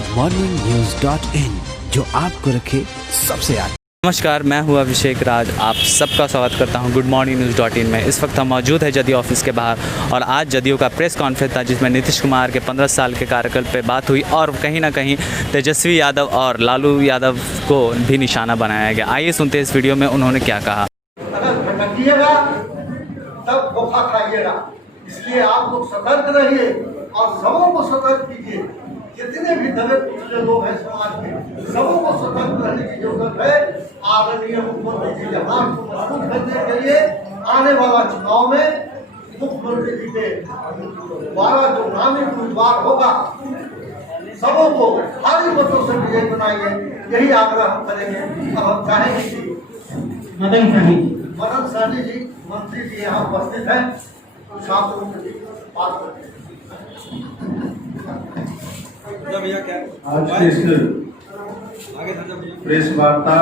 goodmorningnews.in, जो आपको रखे सबसे आगे। नमस्कार, मैं हूं अभिषेक राज। आप सबका स्वागत करता हूं गुड मॉर्निंग न्यूज़.in में। इस वक्त हम मौजूद है जदयू ऑफिस के बाहर और आज जदयू का प्रेस कॉन्फ्रेंस था जिसमें नीतीश कुमार के 15 साल के कार्यकाल पे बात हुई और कहीं ना कहीं तेजस्वी यादव और लालू यादव को भी निशाना बनाया गया। आइए सुनते हैं इस वीडियो में उन्होंने क्या कहा। अगर भटकिएगा तब धोखा खाइएगा, इसलिए आप लोग सतर्क रहिए और सबों को सतर्क कीजिए। जितने भी दबे पिछले लोग हैं समाज में, सबों को सतर्क रहने की जरूरत है। आदरणीय मुख्यमंत्री जी के हाथ को मजबूत करने के लिए आने वाला चुनाव में मुख्यमंत्री जी के द्वारा जो नामी उम्मीदवार होगा सबों को भारी मतों से विजयी बनाएंगे, यही आग्रह हम करेंगे। अब हम चाहेंगे कि मदन सहनी जी मंत्री जी यहाँ उपस्थित हैं, छात्रों के बात करते हैं। आज के इस प्रेस वार्ता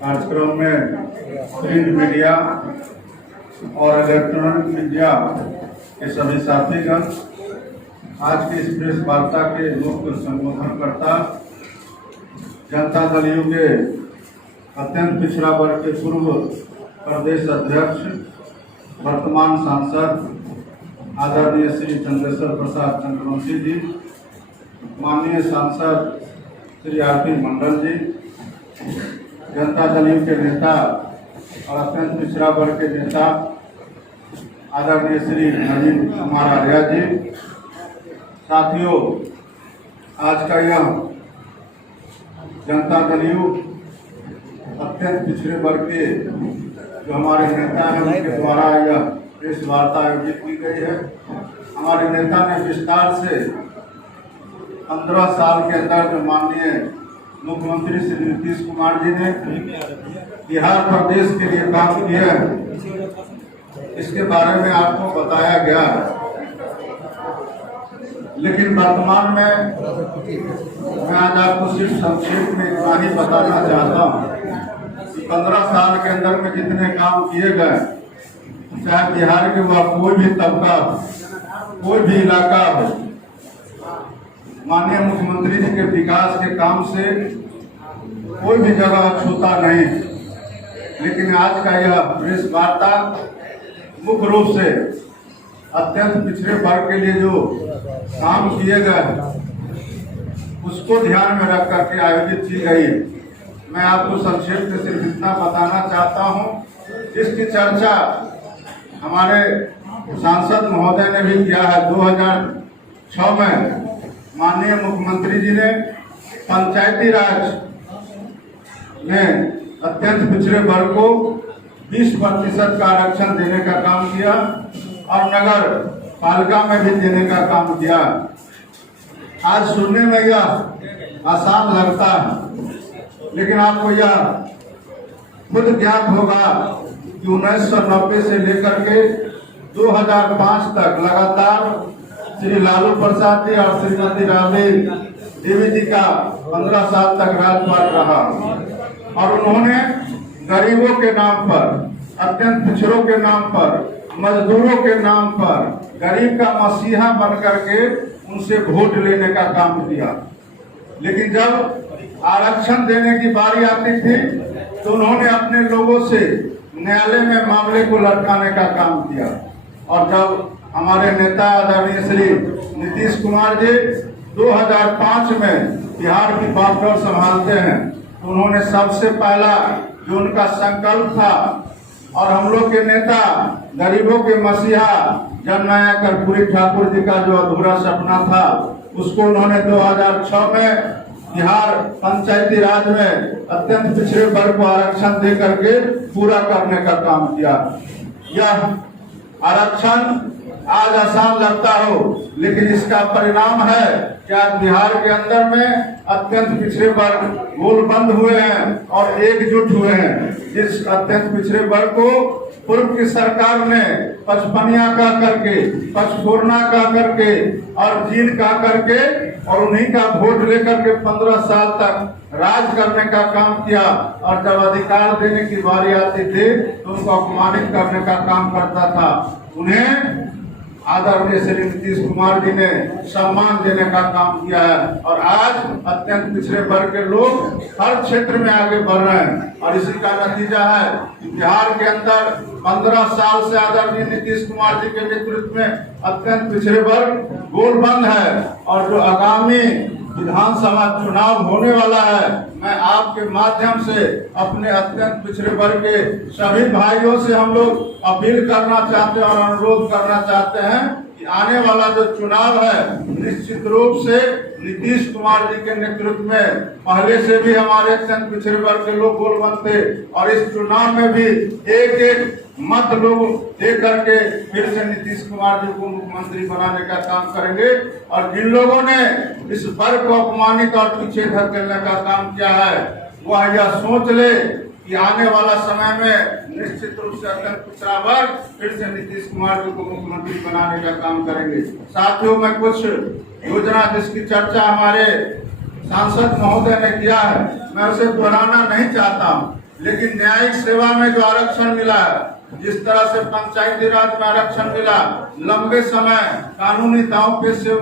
कार्यक्रम में प्रिंट मीडिया और इलेक्ट्रॉनिक मीडिया के सभी साथीगण, आज के इस प्रेस वार्ता के मुख्य संबोधनकर्ता जनता दल यू के अत्यंत पिछड़ा वर्ग के पूर्व प्रदेश अध्यक्ष वर्तमान सांसद आदरणीय श्री चंद्रेश्वर प्रसाद चंद्रवंशी जी, माननीय सांसद Shri RP. Mandal ji, Janata Dal you के नेता और अत्यंत पिछड़ा वर्ग के नेता आदरणीय श्री नवीन कुमार आर्या जी, साथियों, आज का यह जनता दल यू अत्यंत पिछड़े वर्ग के जो हमारे नेता हैं उनके द्वारा यह प्रेस वार्ता आयोजित की गई है। हमारे नेता ने विस्तार से 15 साल के अंदर जो माननीय मुख्यमंत्री श्री नीतीश कुमार जी ने बिहार प्रदेश के लिए काम किया है, इसके बारे में आपको बताया गया है। लेकिन वर्तमान में मैं आज आपको सिर्फ संक्षेप में इतना ही बताना चाहता हूँ कि 15 साल के अंदर में जितने काम किए गए, चाहे बिहार के वह कोई भी तबका कोई भी इलाका हो, माननीय मुख्यमंत्री जी के विकास के काम से कोई भी जगह छूता नहीं। लेकिन आज का यह प्रेस वार्ता मुख्य रूप से अत्यंत पिछड़े वर्ग के लिए जो काम किए गए उसको ध्यान में रख करके आयोजित की गई। मैं आपको संक्षेप में सिर्फ इतना बताना चाहता हूँ, इसकी चर्चा हमारे सांसद महोदय ने भी किया है। 2006 में माननीय मुख्यमंत्री जी ने पंचायती राज में अत्यंत पिछड़े वर्ग को 20% का आरक्षण देने का काम किया और नगर पालिका में भी देने का काम किया। आज सुनने में यह आसान लगता है, लेकिन आपको यह खुद ज्ञात होगा कि 1990 से लेकर के 2005 तक लगातार श्री लालू प्रसाद जी और श्रीमती राबड़ी देवी जी का 15 साल तक राजपाट रहा और उन्होंने गरीबों के नाम पर, अत्यंत पिछड़ों के नाम पर, मजदूरों के नाम पर गरीब का मसीहा बन करके उनसे वोट लेने का काम किया। लेकिन जब आरक्षण देने की बारी आती थी तो उन्होंने अपने लोगों से न्यायालय में मामले को लटकाने का काम किया। और जब हमारे नेता आदरणीय श्री नीतीश कुमार जी 2005 में बिहार की बागडोर संभालते हैं तो उन्होंने सबसे पहला जो उनका संकल्प था और हम लोग के नेता गरीबों के मसीहा जननायक कर्पूरी ठाकुर जी का जो अधूरा सपना था उसको उन्होंने 2006 में बिहार पंचायती राज में अत्यंत पिछड़े वर्ग को आरक्षण दे करके पूरा करने का काम किया। यह आरक्षण आज आसान लगता हो, लेकिन इसका परिणाम है कि आज बिहार के अंदर में अत्यंत पिछड़े वर्ग गोलबंद हुए हैं और एकजुट हुए हैं। जिस अत्यंत पिछड़े वर्ग को पूर्व की सरकार ने पचपनिया का करके, पचफोरना का करके और जीन का करके और उन्हीं का वोट लेकर के 15 साल तक राज करने का काम किया और जब अधिकार देने की बारी आती थी तो उनको अपमानित करने का काम करता था। उन्हें आदरणीय श्री नीतीश कुमार जी ने सम्मान देने का काम किया है और आज अत्यंत पिछड़े वर्ग के लोग हर क्षेत्र में आगे बढ़ रहे हैं और इसी का नतीजा है कि बिहार के अंदर 15 साल से आदरणीय नीतीश कुमार जी के नेतृत्व में अत्यंत पिछड़े वर्ग गोलबंद है और जो आगामी विधानसभा चुनाव होने वाला है, मैं आपके माध्यम से अपने अत्यंत पिछड़े वर्ग के सभी भाइयों से हम लोग अपील करना चाहते हैं और अनुरोध करना चाहते हैं कि आने वाला जो चुनाव है निश्चित रूप से नीतीश कुमार जी के नेतृत्व में पहले से भी हमारे अत्यंत पिछड़े वर्ग के लोग गोलबंद थे और इस चुनाव में भी एक एक मत लोग दे करके फिर से नीतीश कुमार जी को मुख्यमंत्री बनाने का काम करेंगे और जिन लोगों ने इस वर्ग को अपमानित और पीछे धकेलने का काम किया है वह यह सोच ले कि आने वाला समय में निश्चित रूप से अत्यंत पिछड़ा वर्ग फिर से नीतीश कुमार जी को मुख्यमंत्री बनाने का काम करेंगे। साथियों, मैं कुछ योजना जिसकी चर्चा हमारे सांसद महोदय ने किया है, मैं उसे दोहराना नहीं चाहता हूँ, लेकिन न्यायिक सेवा में जो आरक्षण मिला है, जिस तरह से पंचायती राज में आरक्षण मिला, लंबे समय कानूनी दांव से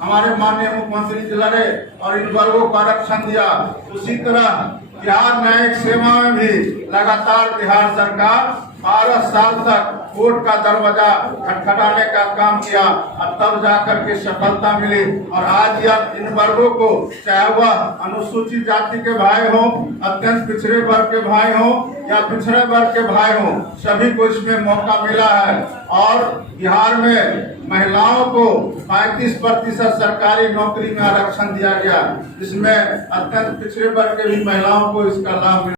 हमारे माननीय मुख्यमंत्री जी लड़े और इन वर्गों को आरक्षण दिया, उसी तरह बिहार न्यायिक सेवा में भी लगातार बिहार सरकार 12 साल तक कोर्ट का दरवाजा खटखटाने का काम किया और तब जाकर के सफलता मिली और आज यह इन वर्गों को, चाहे वह अनुसूचित जाति के भाई हो, अत्यंत पिछड़े वर्ग के भाई हो या पिछड़े वर्ग के भाई हो, सभी को इसमें मौका मिला है और बिहार में महिलाओं को 35% सरकारी नौकरी में आरक्षण दिया गया, जिसमें अत्यंत पिछड़े वर्ग के भी महिलाओं को इसका लाभ मिला।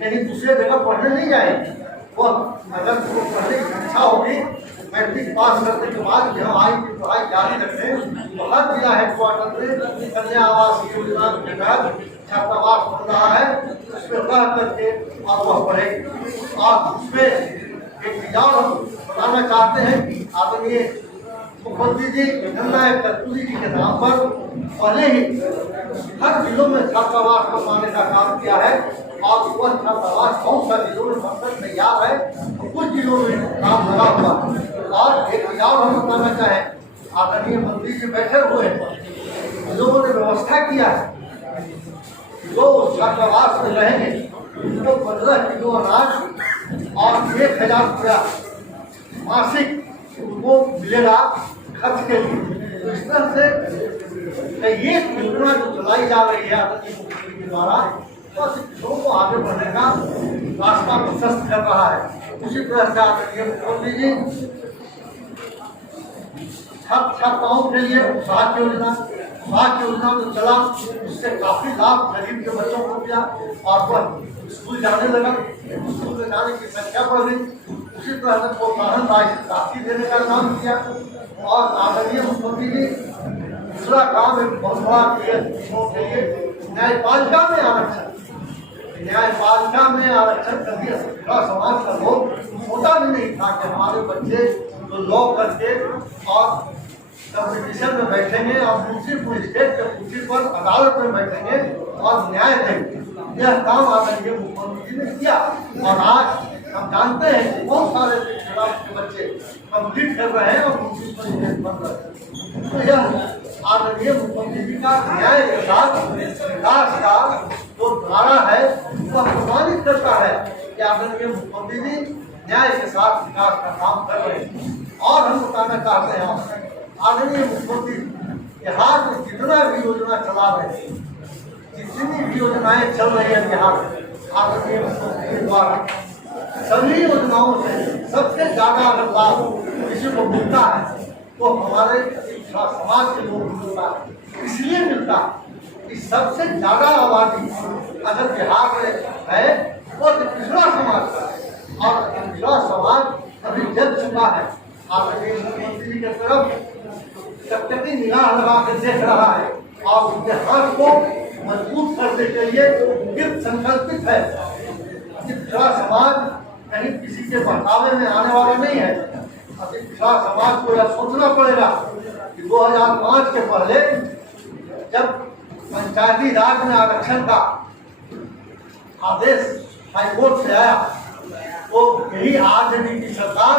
कहीं दूसरे जगह पढ़ने नहीं जाएगी, वो अगर वो पढ़ने की इच्छा होगी मैट्रिक पास करने के बाद यहाँ आई की पढ़ाई जारी रखें तो हर जिला हेडक्वार्टर में कन्या आवास योजना के तहत छात्रावास बन रहा है, उसमें रह करके और वह पढ़ेगी और उसमें एक विचार बताना चाहते हैं कि आदरणीय मुख्यमंत्री जी जननायक कर्पूरी जी के नाम पर पहले ही हर जिलों में छात्रावास बनवाने का काम किया है और वह छात्रावास बहुत सा जिलों में बनकर तैयार है और कुछ जिलों में काम लगा हुआ है। और एक विचार हम बताना चाहें, आदरणीय मंत्री जी बैठे हुए हैं, लोगों ने व्यवस्था किया है जो छात्रावास में रहेंगे उनको 15 किलो अनाज और 1000 रुपया मासिक उनको मिलेगा खर्च के लिए। तो इस तरह से ये योजना जो चलाई जा रही है आदरणीय मुख्यमंत्री के द्वारा, तो शिक्षकों को आगे बढ़ने का रास्ता प्रशस्त कर रहा है। उसी तरह से आदरणीय मुख्यमंत्री जी छात्राओं के लिए उत्साह योजना जो चला, उससे काफी लाभ गरीब के बच्चों को मिला और वह स्कूल जाने लगा, स्कूल में जाने की संख्या बढ़ गई। उसी तरह से प्रोत्साहन राशि देने का काम किया और आदरणीय मुख्यमंत्री जी दूसरा काम एक बहुत बड़ा के लिए न्यायपालिका में आरक्षण कभी समाज का लोग सोचा भी नहीं था कि हमारे बच्चे जो लॉ करके और कंपटीशन में बैठेंगे और दूसरी स्टेट के कुर्सी पर अदालत में बैठेंगे और न्याय देंगे। यह काम आदरणीय मुख्यमंत्री जी ने किया और आज हम जानते हैं कि बहुत सारे के बच्चे कंप्लीट कर रहे हैं और दूसरी पर स्टेट बन रहे हैं। तो यह आदरणीय मुख्यमंत्री जी का न्याय के साथ विकास का जो धारा है वह प्रमाणित करता है कि आदरणीय मुख्यमंत्री जी न्याय के साथ विकास का काम कर रहे हैं। और हम बताना चाहते हैं आदरणीय मुख्यमंत्री बिहार में जितना भी योजना चला रहे हैं, जितनी भी योजनाएं चल रही है बिहार में आदरणीय मुख्यमंत्री के द्वारा, सभी योजनाओं से सबसे ज्यादा अगर लाभ किसी को मिलता है तो हमारे समाज के लोगों को मिलता है। इसलिए मिलता है कि सबसे ज्यादा आबादी अगर बिहार में है वो पिछड़ा समाज का है और पिछड़ा समाज अभी जग चुका है। आदरणीय मुख्यमंत्री की तरफ टकटकी निगाह लगा कर देख रहा है और उनके हाथ को मजबूत करने के लिए फिर संकल्पित है कि पिछड़ा समाज कहीं किसी के बहकावे में आने वाला नहीं है। अभी पिछड़ा समाज को यह सोचना पड़ेगा कि 2005 के पहले जब पंचायती राज में आरक्षण का आदेश हाईकोर्ट से आया तो यही आरजेडी की सरकार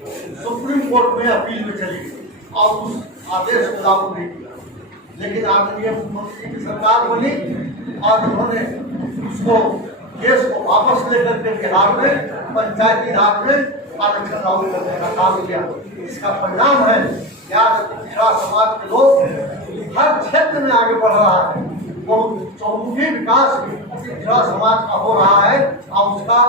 सुप्रीम कोर्ट में अपील में चली गई और उस आदेश को लागू नहीं किया। लेकिन आदरणीय मुख्यमंत्री की सरकार बनी और उन्होंने उसको केस को वापस लेकर के बिहार में पंचायती राज में आरक्षण लागू करने का काम किया। इसका परिणाम है कि आज पिछड़ा समाज के लोग हर क्षेत्र में आगे बढ़ रहा है। वो चौमुखी विकास पिछड़ा समाज का हो रहा है और उसका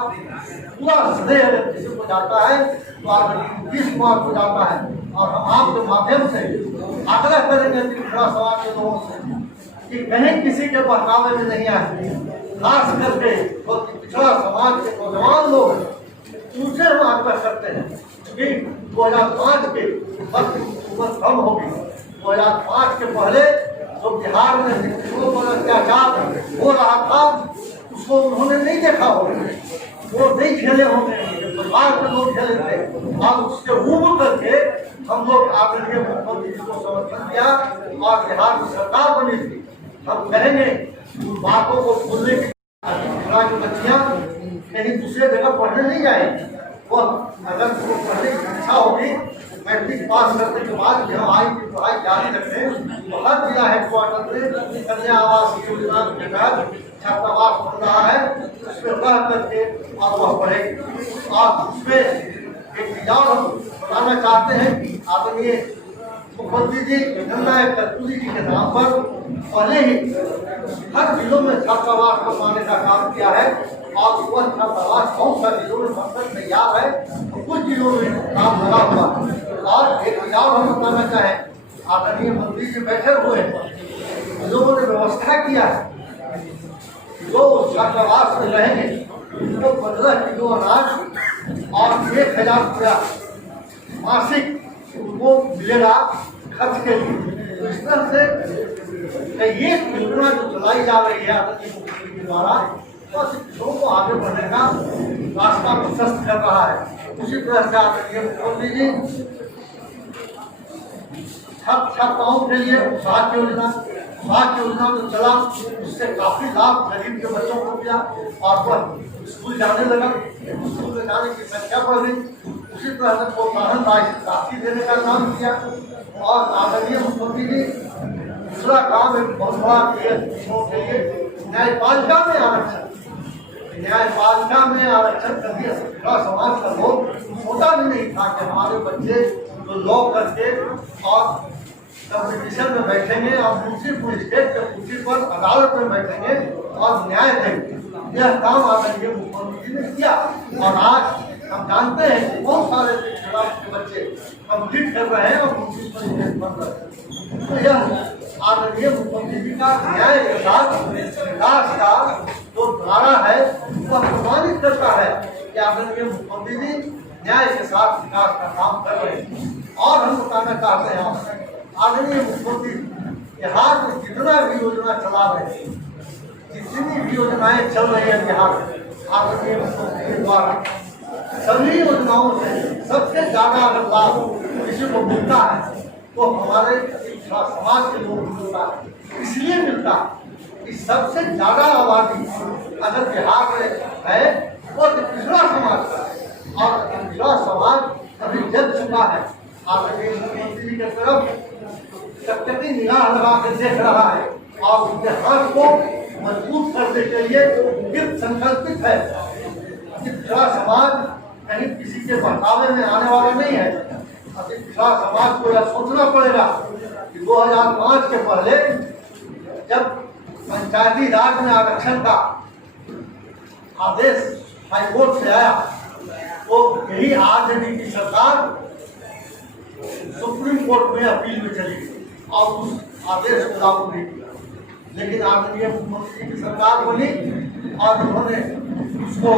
पूरा श्रेय अगर किसी को जाता है तो आदरणीय नीतीश कुमार को जाता है। और हम आपके माध्यम से आग्रह करेंगे पिछड़ा समाज के लोगों से कि कहीं किसी के बहकावे में नहीं आए। खास करके जो पिछड़ा समाज के नौजवान लोग हैं उनसे हम आग्रह करते हैं कि 2005 के उम्र कम होगी। 2005 के पहले जो बिहार में शिक्षकों पर अत्याचार हो रहा था उसको उन्होंने नहीं देखा होगा, वो नहीं खेले होंगे, परिवार के लोग खेले थे और उससे उब करके हम लोग आदरणीय मुख्यमंत्री जी को समर्थन दिया और बिहार की सरकार बनी थी। हम कहेंगे उन बातों को भूलने की जो बच्चियां कहीं दूसरे जगह पढ़ने नहीं जाएंगी। वो अगर उनको पढ़ने की इच्छा होगी मैट्रिक पास करने के बाद भी हम आई की पढ़ाई जारी रखें तो हर जिला हेडक्वार्टर में कन्या आवास योजना के तहत छात्रावास बन रहा है, उसमें रह करके और वह पढ़ेगी। और उसमें एक विचार हम बनाना चाहते हैं कि आदरणीय मुख्यमंत्री जी जननायक कर्पूरी जी के नाम पर पहले ही हर जिलों में छात्रावास बनवाने का काम किया है और वह छात्रावास बहुत सारे जिलों में बनकर तैयार है, कुछ जिलों में काम लगा हुआ। और एक विचार हम बताना चाहें, आदरणीय मंत्री जी बैठे हुए हैं, लोगों ने व्यवस्था किया है जो छात्रावास में रहेंगे उनको 15 किलो अनाज और 1000 रुपया मासिक उनको मिलेगा खर्च के लिए। तो इस तरह से ये योजना जो चलाई जा रही है आदरणीय मुख्यमंत्री के द्वारा तो शिक्षकों को आगे बढ़ने का रास्ता प्रशस्त कर रहा है। उसी तरह से आदरणीय मुख्यमंत्री जी छात्राओं के लिए स्वास्थ्य योजना जो चला उससे काफी लाभ गरीब के बच्चों को मिला और वह स्कूल जाने लगा, स्कूल में जाने की संख्या बढ़ गई। उसी तरह से प्रोत्साहन राशि देने का काम किया। और आदरणीय मुख्यमंत्री जी दूसरा काम एक बहुत बड़ा के लिए न्यायपालिका में आरक्षण कभी पिछड़ा समाज का लोग सोचा भी नहीं था कि हमारे बच्चे जो लॉ करके और कंपटीशन में बैठेंगे और मुंशी स्टेट के कुर्सी पर अदालत में बैठेंगे और न्याय देंगे। यह काम आदरणीय मुख्यमंत्री जी ने किया और आज हम जानते हैं कि बहुत सारे पिछड़ा के बच्चे कंप्लीट कर रहे हैं और मुंशी स्टेट बन रहे हैं। तो यह आदरणीय मुख्यमंत्री जी का न्याय के साथ विकास का जो धारा है वह प्रमाणित करता है कि आदरणीय मुख्यमंत्री जी न्याय के साथ विकास का काम कर रहे हैं। और हम बताना चाहते हैं आदरणीय मुख्यमंत्री बिहार में जितना भी योजना चला रहे हैं, जितनी भी योजनाएं चल रही है बिहार में आदरणीय मुख्यमंत्री के द्वारा, सभी योजनाओं से सबसे ज्यादा अगर लाभ किसी को मिलता है तो हमारे समाज के लोगों को मिलता है। इसलिए मिलता है कि सबसे ज्यादा आबादी अगर बिहार में है वो पिछड़ा समाज का है और पिछड़ा समाज अभी जग चुका है। आदरणीय मुख्यमंत्री जी की तरफ टकटकी निगाह लगा कर देख रहा है और उनके हाथ को मजबूत करने के लिए फिर संकल्पित है कि पिछड़ा समाज कहीं किसी के बहकावे में आने वाला नहीं है। अभी पिछड़ा समाज को यह सोचना पड़ेगा कि 2005 के पहले जब पंचायती राज में आरक्षण का आदेश हाईकोर्ट से आया तो यही आरजेडी की सरकार सुप्रीम कोर्ट में अपील में चली गई और उस आदेश को लागू नहीं किया। लेकिन आदरणीय मुख्यमंत्री की सरकार बनी और उन्होंने उसको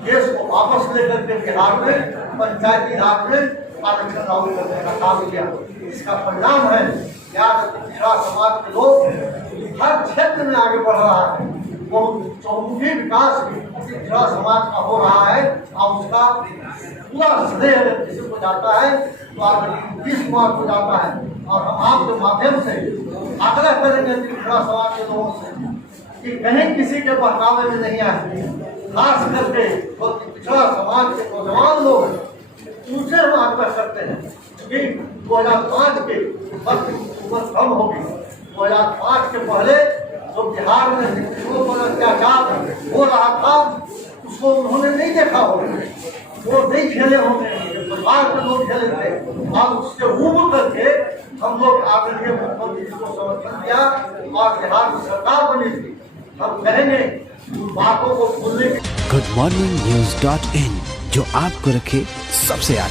केस को वापस लेकर के बिहार में पंचायती राज में आरक्षण लागू करने का काम किया। इसका परिणाम है कि आज पिछड़ा समाज के लोग हर क्षेत्र में आगे बढ़ रहा है। वो चौमुखी विकास पिछड़ा समाज का हो रहा है और उसका पूरा श्रेय अगर किसी को जाता है तो आदरणीय नीतीश कुमार को जाता है। और हम आपके माध्यम से आग्रह करेंगे पिछड़ा समाज के लोगों से कि कहीं किसी के बहकावे में नहीं आए। खास करके जो पिछड़ा समाज के नौजवान लोग हैं उनसे हम आग्रह करते हैं कि 2005 के वक्त हुकूमत कम होगी। 2005 के पहले जो बिहार में शिक्षकों पर अत्याचार हो रहा था उसको उन्होंने नहीं देखा होगा, वो नहीं खेले होंगे, परिवार के लोग खेले थे। और उससे उम्र करके हम लोग आदरणीय मुख्यमंत्री जी को समर्थन किया और बिहार में सरकार बनी थी। हम कहेंगे उन बातों को भूलने goodmorningnews.in, जो आपको रखे सबसे आगे।